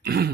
Nah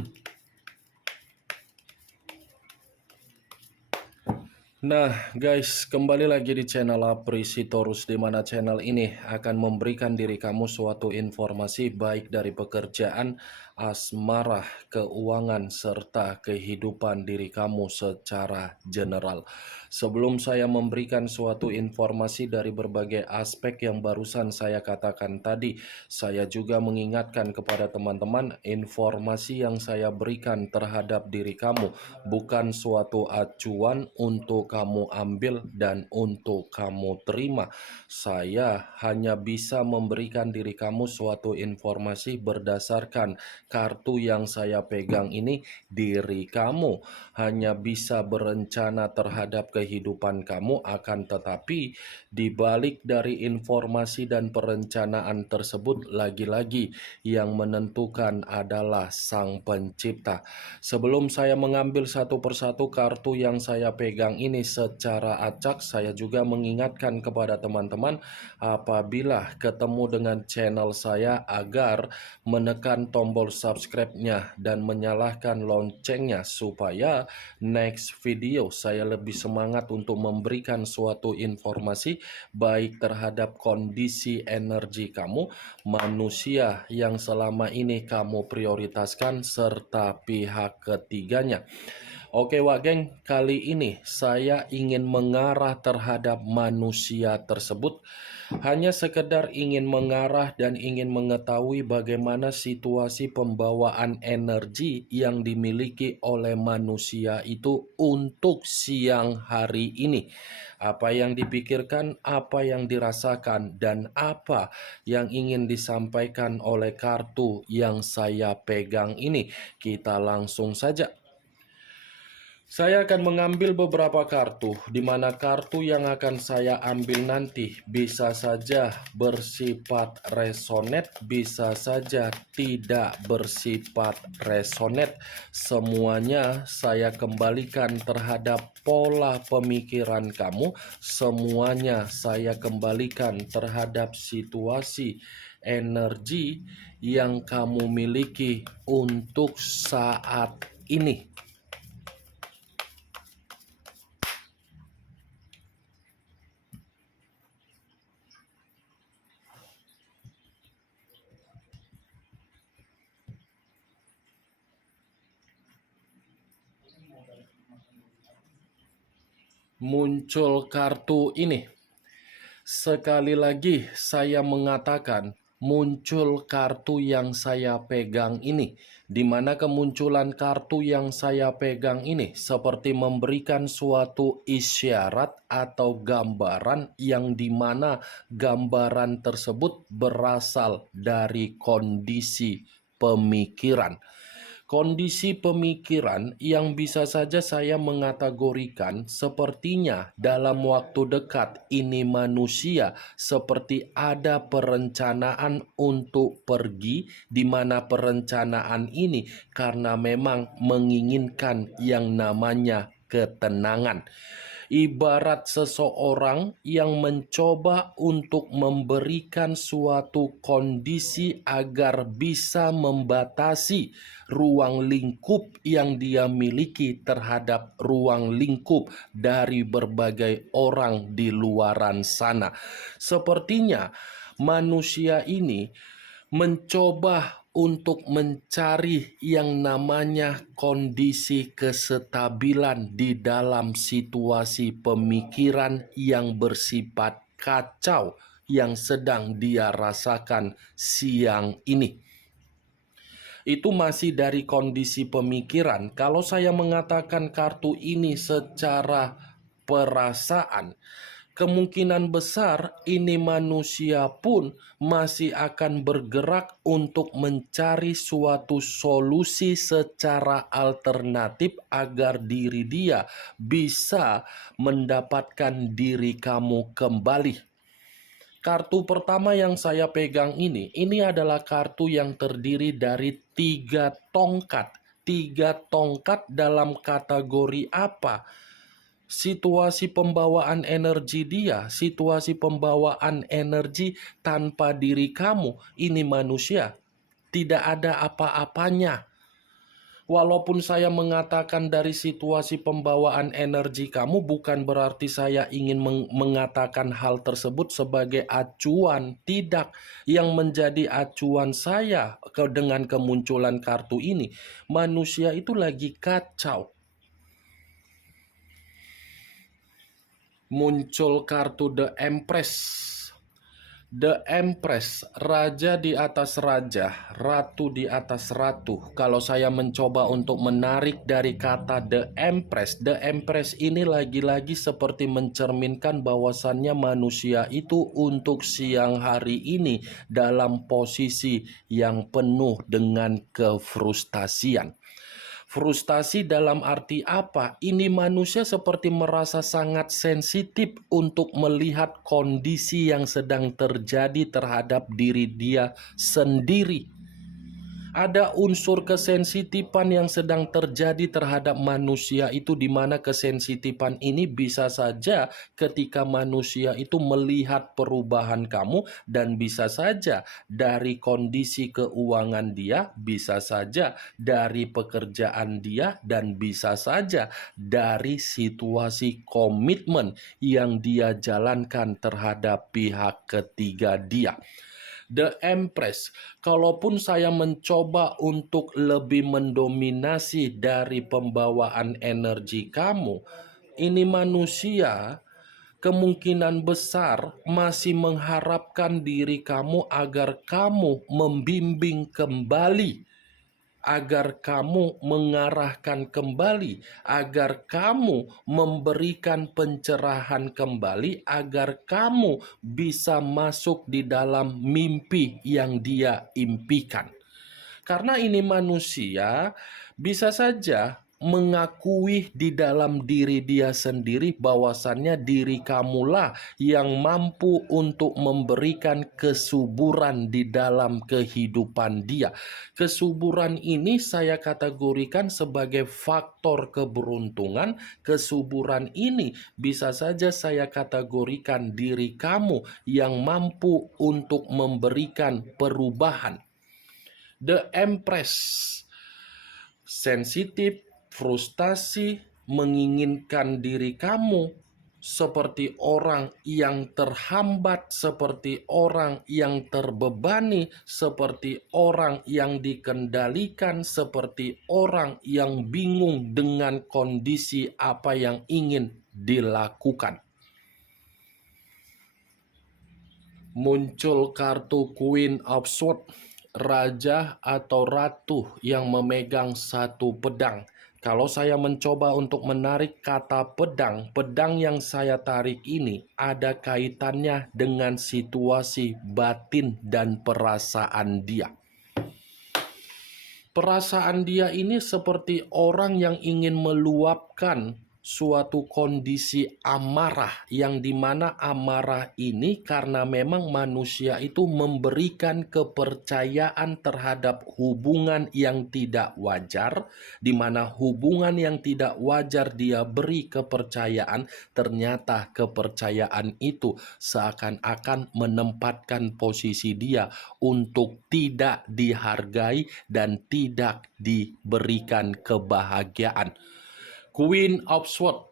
guys, kembali lagi di channel Aprisitorus, di mana channel ini akan memberikan diri kamu suatu informasi baik dari pekerjaan, asmara, keuangan, serta kehidupan diri kamu secara general. Sebelum saya memberikan suatu informasi dari berbagai aspek yang barusan saya katakan tadi, saya juga mengingatkan kepada teman-teman, informasi yang saya berikan terhadap diri kamu bukan suatu acuan untuk kamu ambil dan untuk kamu terima. Saya hanya bisa memberikan diri kamu suatu informasi berdasarkan kartu yang saya pegang ini. Diri kamu hanya bisa berencana terhadap kehidupan kamu, akan tetapi di balik dari informasi dan perencanaan tersebut, lagi-lagi yang menentukan adalah Sang Pencipta. Sebelum saya mengambil satu persatu kartu yang saya pegang ini secara acak, saya juga mengingatkan kepada teman-teman apabila ketemu dengan channel saya agar menekan tombol subscribe-nya dan menyalakan loncengnya supaya next video saya lebih semangat untuk memberikan suatu informasi baik terhadap kondisi energi kamu, manusia yang selama ini kamu prioritaskan, serta pihak ketiganya. Oke Wak Geng, kali ini saya ingin mengarah terhadap manusia tersebut. Hanya sekedar ingin mengarah dan ingin mengetahui bagaimana situasi pembawaan energi yang dimiliki oleh manusia itu untuk siang hari ini. Apa yang dipikirkan, apa yang dirasakan, dan apa yang ingin disampaikan oleh kartu yang saya pegang ini. Kita langsung saja. Saya akan mengambil beberapa kartu, di mana kartu yang akan saya ambil nanti bisa saja bersifat resonet, bisa saja tidak bersifat resonet. Semuanya saya kembalikan terhadap pola pemikiran kamu, semuanya saya kembalikan terhadap situasi energi yang kamu miliki untuk saat ini. Muncul kartu ini. Sekali lagi saya mengatakan, muncul kartu yang saya pegang ini, di mana kemunculan kartu yang saya pegang ini seperti memberikan suatu isyarat atau gambaran yang dimana gambaran tersebut berasal dari kondisi pemikiran. Kondisi pemikiran yang bisa saja saya mengategorikan sepertinya dalam waktu dekat ini manusia seperti ada perencanaan untuk pergi, di mana perencanaan ini karena memang menginginkan yang namanya ketenangan. Ibarat seseorang yang mencoba untuk memberikan suatu kondisi agar bisa membatasi ruang lingkup yang dia miliki terhadap ruang lingkup dari berbagai orang di luaran sana. Sepertinya manusia ini mencoba untuk mencari yang namanya kondisi kestabilan di dalam situasi pemikiran yang bersifat kacau yang sedang dia rasakan siang ini. Itu masih dari kondisi pemikiran. Kalau saya mengatakan kartu ini secara perasaan, kemungkinan besar ini manusia pun masih akan bergerak untuk mencari suatu solusi secara alternatif agar diri dia bisa mendapatkan diri kamu kembali. Kartu pertama yang saya pegang ini adalah kartu yang terdiri dari 3 tongkat. 3 tongkat dalam kategori apa? Situasi pembawaan energi dia, situasi pembawaan energi tanpa diri kamu. Ini manusia, tidak ada apa-apanya. Walaupun saya mengatakan dari situasi pembawaan energi kamu, bukan berarti saya ingin mengatakan hal tersebut sebagai acuan. Tidak. Yang menjadi acuan saya dengan kemunculan kartu ini, manusia itu lagi kacau. Muncul kartu The Empress. The Empress, raja di atas raja, ratu di atas ratu. Kalau saya mencoba untuk menarik dari kata The Empress ini lagi-lagi seperti mencerminkan bahwasannya manusia itu untuk siang hari ini dalam posisi yang penuh dengan kefrustasian. Frustasi dalam arti apa? Ini manusia seperti merasa sangat sensitif untuk melihat kondisi yang sedang terjadi terhadap diri dia sendiri. Ada unsur kesensitifan yang sedang terjadi terhadap manusia itu, di mana kesensitifan ini bisa saja ketika manusia itu melihat perubahan kamu, dan bisa saja dari kondisi keuangan dia, bisa saja dari pekerjaan dia, dan bisa saja dari situasi komitmen yang dia jalankan terhadap pihak ketiga dia. The Empress, kalaupun saya mencoba untuk lebih mendominasi dari pembawaan energi kamu, ini manusia kemungkinan besar masih mengharapkan diri kamu agar kamu membimbing kembali, agar kamu mengarahkan kembali, agar kamu memberikan pencerahan kembali, agar kamu bisa masuk di dalam mimpi yang dia impikan. Karena ini manusia bisa saja mengakui di dalam diri dia sendiri bahwasannya diri kamulah yang mampu untuk memberikan kesuburan di dalam kehidupan dia. Kesuburan ini saya kategorikan sebagai faktor keberuntungan. Kesuburan ini bisa saja saya kategorikan diri kamu yang mampu untuk memberikan perubahan. The Empress, sensitif, frustasi, menginginkan diri kamu seperti orang yang terhambat, seperti orang yang terbebani, seperti orang yang dikendalikan, seperti orang yang bingung dengan kondisi apa yang ingin dilakukan. Muncul kartu Queen of Swords, raja atau ratu yang memegang satu pedang. Kalau saya mencoba untuk menarik kata pedang, pedang yang saya tarik ini ada kaitannya dengan situasi batin dan perasaan dia. Perasaan dia ini seperti orang yang ingin meluapkan suatu kondisi amarah, yang dimana amarah ini karena memang manusia itu memberikan kepercayaan terhadap hubungan yang tidak wajar, dimana hubungan yang tidak wajar dia beri kepercayaan, ternyata kepercayaan itu seakan-akan menempatkan posisi dia untuk tidak dihargai dan tidak diberikan kebahagiaan. Queen of Swords,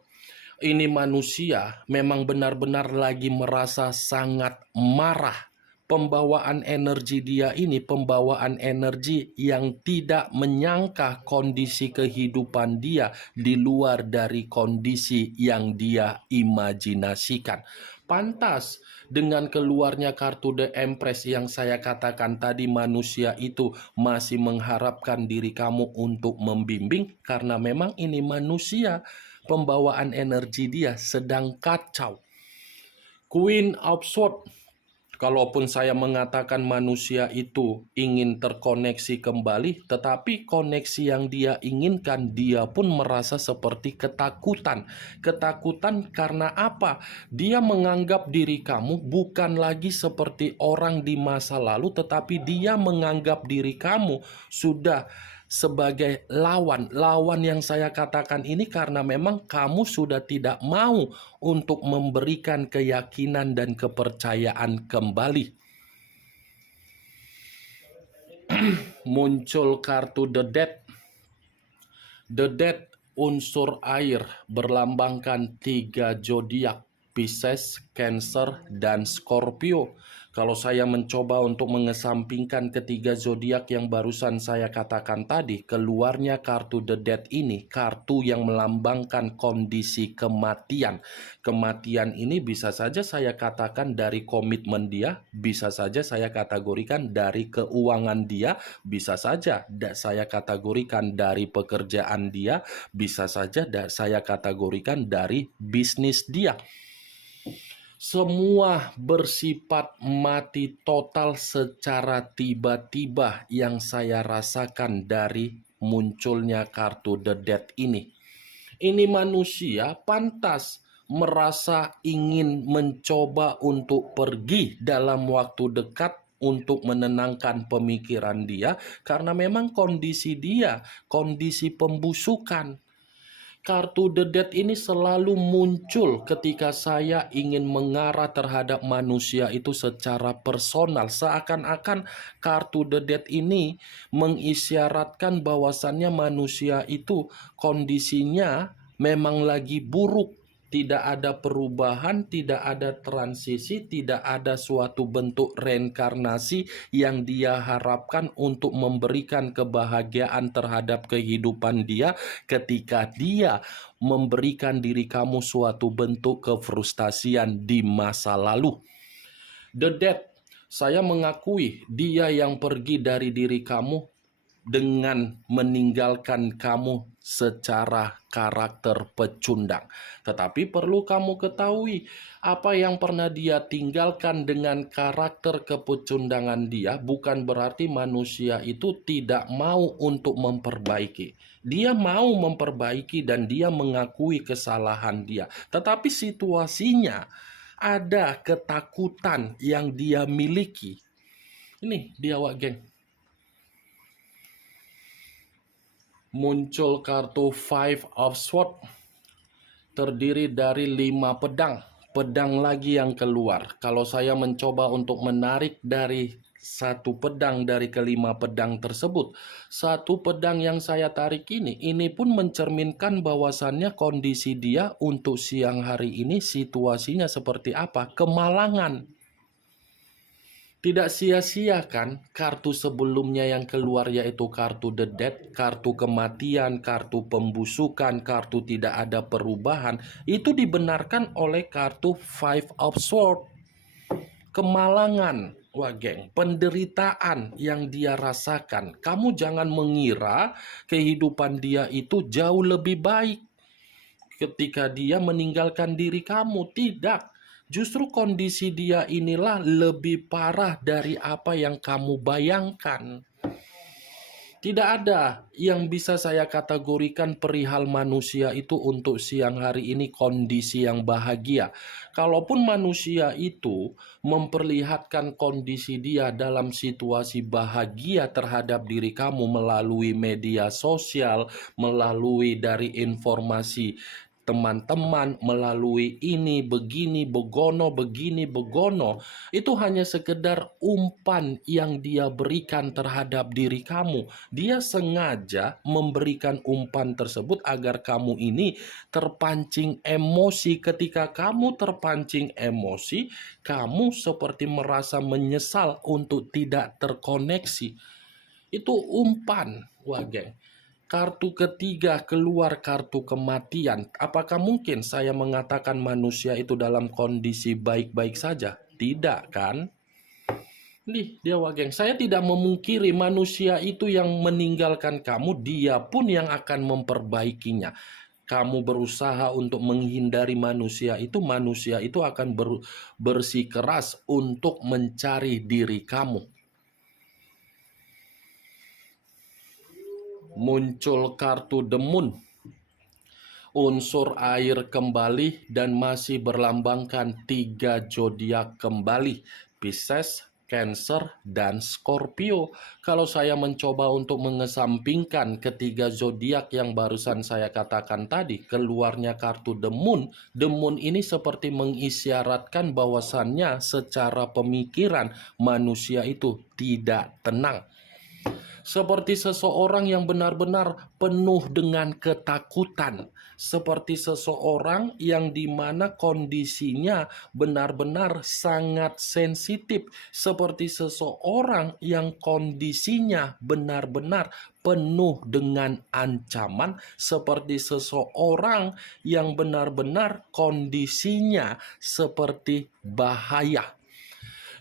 ini manusia memang benar-benar lagi merasa sangat marah. Pembawaan energi dia ini pembawaan energi yang tidak menyangka kondisi kehidupan dia di luar dari kondisi yang dia imajinasikan. Pantas dengan keluarnya kartu The Empress yang saya katakan tadi, manusia itu masih mengharapkan diri kamu untuk membimbing, karena memang ini manusia, pembawaan energi dia sedang kacau. Queen of Swords, kalaupun saya mengatakan manusia itu ingin terkoneksi kembali, tetapi koneksi yang dia inginkan, dia pun merasa seperti ketakutan. Ketakutan karena apa? Dia menganggap diri kamu bukan lagi seperti orang di masa lalu, tetapi dia menganggap diri kamu sudah sebagai lawan. Lawan yang saya katakan ini karena memang kamu sudah tidak mau untuk memberikan keyakinan dan kepercayaan kembali. Muncul kartu The Death, The Dead unsur air berlambangkan 3 zodiak, Pisces, Cancer, dan Scorpio. Kalau saya mencoba untuk mengesampingkan ketiga zodiak yang barusan saya katakan tadi, keluarnya kartu The Dead ini, kartu yang melambangkan kondisi kematian. Kematian ini bisa saja saya katakan dari komitmen dia, bisa saja saya kategorikan dari keuangan dia, bisa saja saya kategorikan dari pekerjaan dia, bisa saja saya kategorikan dari bisnis dia. Semua bersifat mati total secara tiba-tiba yang saya rasakan dari munculnya kartu The Dead ini. Ini manusia pantas merasa ingin mencoba untuk pergi dalam waktu dekat untuk menenangkan pemikiran dia karena memang kondisi dia, kondisi pembusukan. Kartu The Dead ini selalu muncul ketika saya ingin mengarah terhadap manusia itu secara personal. Seakan-akan kartu The Dead ini mengisyaratkan bahwasannya manusia itu kondisinya memang lagi buruk. Tidak ada perubahan, tidak ada transisi, tidak ada suatu bentuk reinkarnasi yang dia harapkan untuk memberikan kebahagiaan terhadap kehidupan dia ketika dia memberikan diri kamu suatu bentuk kefrustasian di masa lalu. The Dead, saya mengakui dia yang pergi dari diri kamu dengan meninggalkan kamu secara karakter pecundang. Tetapi perlu kamu ketahui, apa yang pernah dia tinggalkan dengan karakter kepecundangan dia bukan berarti manusia itu tidak mau untuk memperbaiki. Dia mau memperbaiki dan dia mengakui kesalahan dia. Tetapi situasinya ada ketakutan yang dia miliki. Ini dia, Wak Geng. Muncul kartu Five of Swords, terdiri dari 5 pedang. Pedang lagi yang keluar. Kalau saya mencoba untuk menarik dari satu pedang dari kelima pedang tersebut, satu pedang yang saya tarik ini pun mencerminkan bahwasannya kondisi dia untuk siang hari ini situasinya seperti apa? Kemalangan. Tidak sia-sia kan kartu sebelumnya yang keluar yaitu kartu The Dead, kartu kematian, kartu pembusukan, kartu tidak ada perubahan. Itu dibenarkan oleh kartu Five of Swords. Kemalangan, wah geng, penderitaan yang dia rasakan. Kamu jangan mengira kehidupan dia itu jauh lebih baik ketika dia meninggalkan diri kamu. Tidak. Justru kondisi dia inilah lebih parah dari apa yang kamu bayangkan. Tidak ada yang bisa saya kategorikan perihal manusia itu untuk siang hari ini kondisi yang bahagia. Kalaupun manusia itu memperlihatkan kondisi dia dalam situasi bahagia terhadap diri kamu melalui media sosial, melalui dari informasi teman-teman, melalui ini, begini, begono, begini, begono, itu hanya sekedar umpan yang dia berikan terhadap diri kamu. Dia sengaja memberikan umpan tersebut agar kamu ini terpancing emosi. Ketika kamu terpancing emosi, kamu seperti merasa menyesal untuk tidak terkoneksi. Itu umpan, wah geng. Kartu ketiga keluar kartu kematian. Apakah mungkin saya mengatakan manusia itu dalam kondisi baik-baik saja? Tidak kan? Nih dia wageng. Saya tidak memungkiri manusia itu yang meninggalkan kamu, dia pun yang akan memperbaikinya. Kamu berusaha untuk menghindari manusia itu akan bersikeras untuk mencari diri kamu. Muncul kartu The Moon, unsur air kembali dan masih berlambangkan 3 zodiak kembali, Pisces, Cancer, dan Scorpio. Kalau saya mencoba untuk mengesampingkan ketiga zodiak yang barusan saya katakan tadi, keluarnya kartu The Moon ini seperti mengisyaratkan bahwasannya secara pemikiran manusia itu tidak tenang. seperti seseorang yang benar-benar penuh dengan ketakutan, seperti seseorang yang dimana kondisinya benar-benar sangat sensitif, seperti seseorang yang kondisinya benar-benar penuh dengan ancaman, seperti seseorang yang benar-benar kondisinya seperti bahaya.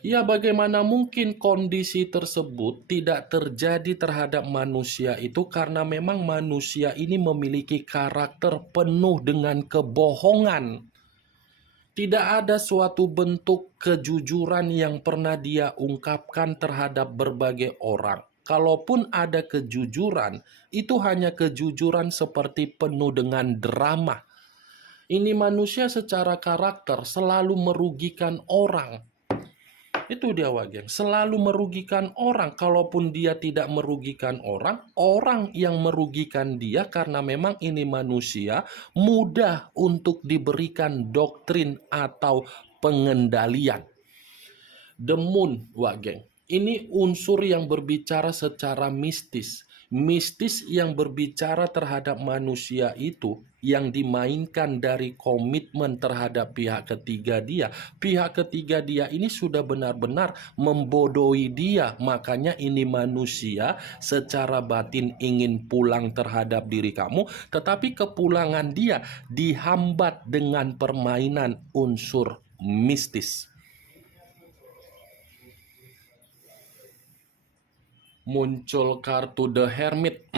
Ya, bagaimana mungkin kondisi tersebut tidak terjadi terhadap manusia itu karena memang manusia ini memiliki karakter penuh dengan kebohongan. Tidak ada suatu bentuk kejujuran yang pernah dia ungkapkan terhadap berbagai orang. Kalaupun ada kejujuran, itu hanya kejujuran seperti penuh dengan drama. Ini manusia secara karakter selalu merugikan orang. Itu dia Wageng, selalu merugikan orang. Kalaupun dia tidak merugikan orang, orang yang merugikan dia karena memang ini manusia mudah untuk diberikan doktrin atau pengendalian. Demun Wageng, ini unsur yang berbicara secara mistis. Mistis yang berbicara terhadap manusia itu yang dimainkan dari komitmen terhadap pihak ketiga dia. Pihak ketiga dia ini sudah benar-benar membodohi dia. Makanya ini manusia secara batin ingin pulang terhadap diri kamu, tetapi kepulangan dia dihambat dengan permainan unsur mistis. Muncul kartu The Hermit.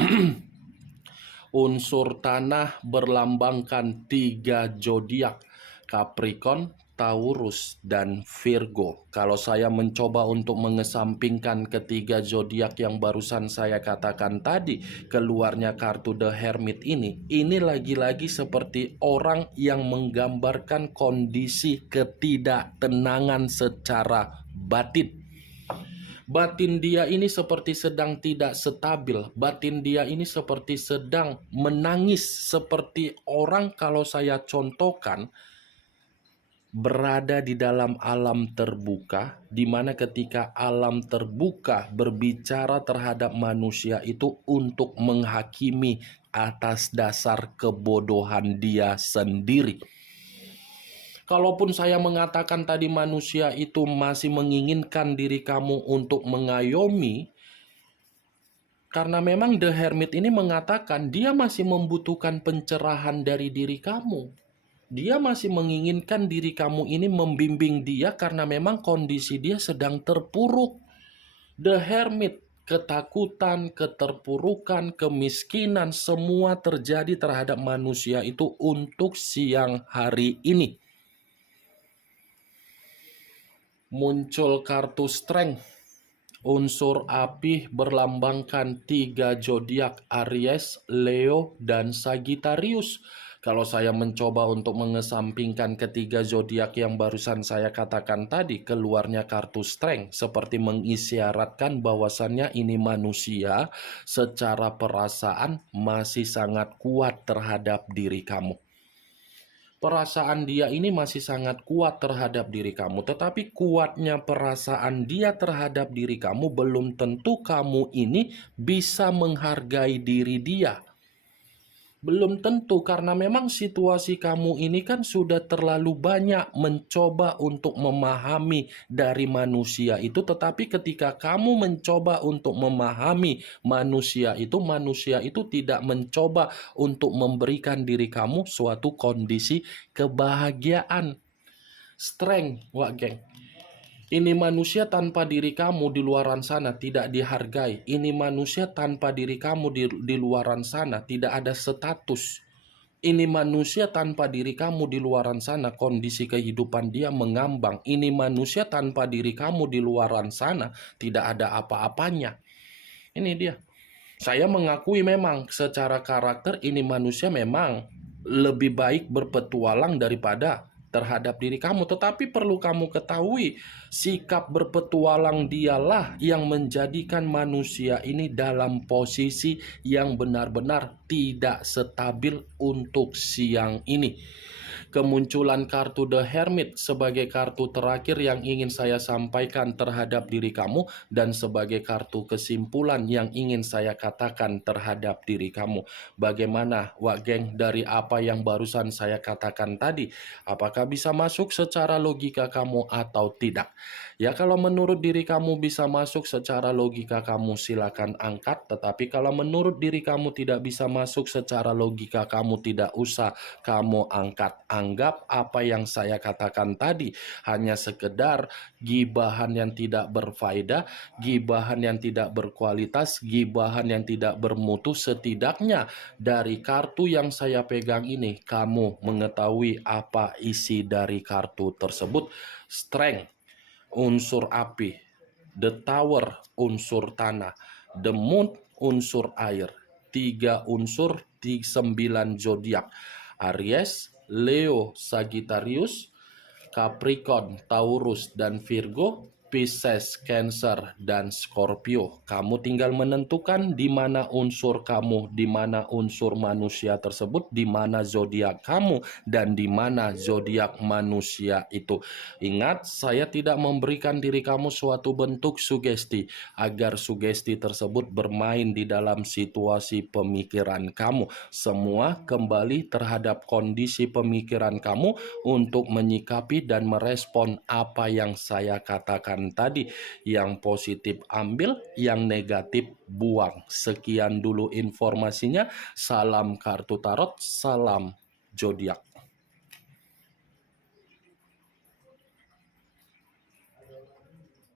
Unsur tanah berlambangkan 3 zodiak, Capricorn, Taurus, dan Virgo. Kalau saya mencoba untuk mengesampingkan ketiga zodiak yang barusan saya katakan tadi, keluarnya kartu The Hermit ini lagi-lagi seperti orang yang menggambarkan kondisi ketidaktenangan secara batin. Batin dia ini seperti sedang tidak stabil. Batin dia ini seperti sedang menangis. Seperti orang, kalau saya contohkan, berada di dalam alam terbuka, di mana ketika alam terbuka berbicara terhadap manusia itu untuk menghakimi atas dasar kebodohan dia sendiri. Kalaupun saya mengatakan tadi manusia itu masih menginginkan diri kamu untuk mengayomi, karena memang The Hermit ini mengatakan dia masih membutuhkan pencerahan dari diri kamu. Dia masih menginginkan diri kamu ini membimbing dia karena memang kondisi dia sedang terpuruk. The Hermit, ketakutan, keterpurukan, kemiskinan, semua terjadi terhadap manusia itu untuk siang hari ini. Muncul kartu Strength. Unsur api berlambangkan 3 zodiak, Aries, Leo, dan Sagittarius. Kalau saya mencoba untuk mengesampingkan ketiga zodiak yang barusan saya katakan tadi, keluarnya kartu Strength seperti mengisyaratkan bahwasannya ini manusia secara perasaan masih sangat kuat terhadap diri kamu. Perasaan dia ini masih sangat kuat terhadap diri kamu, tetapi kuatnya perasaan dia terhadap diri kamu belum tentu kamu ini bisa menghargai diri dia. Belum tentu, karena memang situasi kamu ini kan sudah terlalu banyak mencoba untuk memahami dari manusia itu, tetapi ketika kamu mencoba untuk memahami manusia itu tidak mencoba untuk memberikan diri kamu suatu kondisi kebahagiaan. Strength, wak geng. Ini manusia tanpa diri kamu di luaran sana tidak dihargai. Ini manusia tanpa diri kamu di luaran sana tidak ada status. Ini manusia tanpa diri kamu di luaran sana kondisi kehidupan dia mengambang. Ini manusia tanpa diri kamu di luaran sana tidak ada apa-apanya. Ini dia. Saya mengakui memang secara karakter ini manusia memang lebih baik berpetualang daripada terhadap diri kamu, tetapi perlu kamu ketahui, sikap berpetualang dialah yang menjadikan manusia ini dalam posisi yang benar-benar tidak stabil untuk siang ini. kemunculan kartu The Hermit sebagai kartu terakhir yang ingin saya sampaikan terhadap diri kamu dan sebagai kartu kesimpulan yang ingin saya katakan terhadap diri kamu. Bagaimana, Wak Geng, dari apa yang barusan saya katakan tadi? Apakah bisa masuk secara logika kamu atau tidak? Ya, kalau menurut diri kamu bisa masuk secara logika kamu, silakan angkat. Tetapi kalau menurut diri kamu tidak bisa masuk secara logika kamu, tidak usah kamu angkat. Anggap apa yang saya katakan tadi hanya sekedar gibahan yang tidak berfaedah, gibahan yang tidak berkualitas, gibahan yang tidak bermutu. Setidaknya dari kartu yang saya pegang ini, kamu mengetahui apa isi dari kartu tersebut. Strength, unsur api; The Tower, unsur tanah; The Moon, unsur air. 3 unsur di 9 zodiak: Aries, Leo, Sagittarius, Capricorn, Taurus, dan Virgo, Pisces, Cancer, dan Scorpio. Kamu tinggal menentukan di mana unsur kamu, di mana unsur manusia tersebut, di mana zodiak kamu, dan di mana zodiak manusia itu. Ingat, saya tidak memberikan diri kamu suatu bentuk sugesti, agar sugesti tersebut bermain di dalam situasi pemikiran kamu. Semua kembali terhadap kondisi pemikiran kamu untuk menyikapi dan merespon apa yang saya katakan tadi. Yang positif ambil, yang negatif buang. Sekian dulu informasinya. Salam kartu tarot, salam zodiak.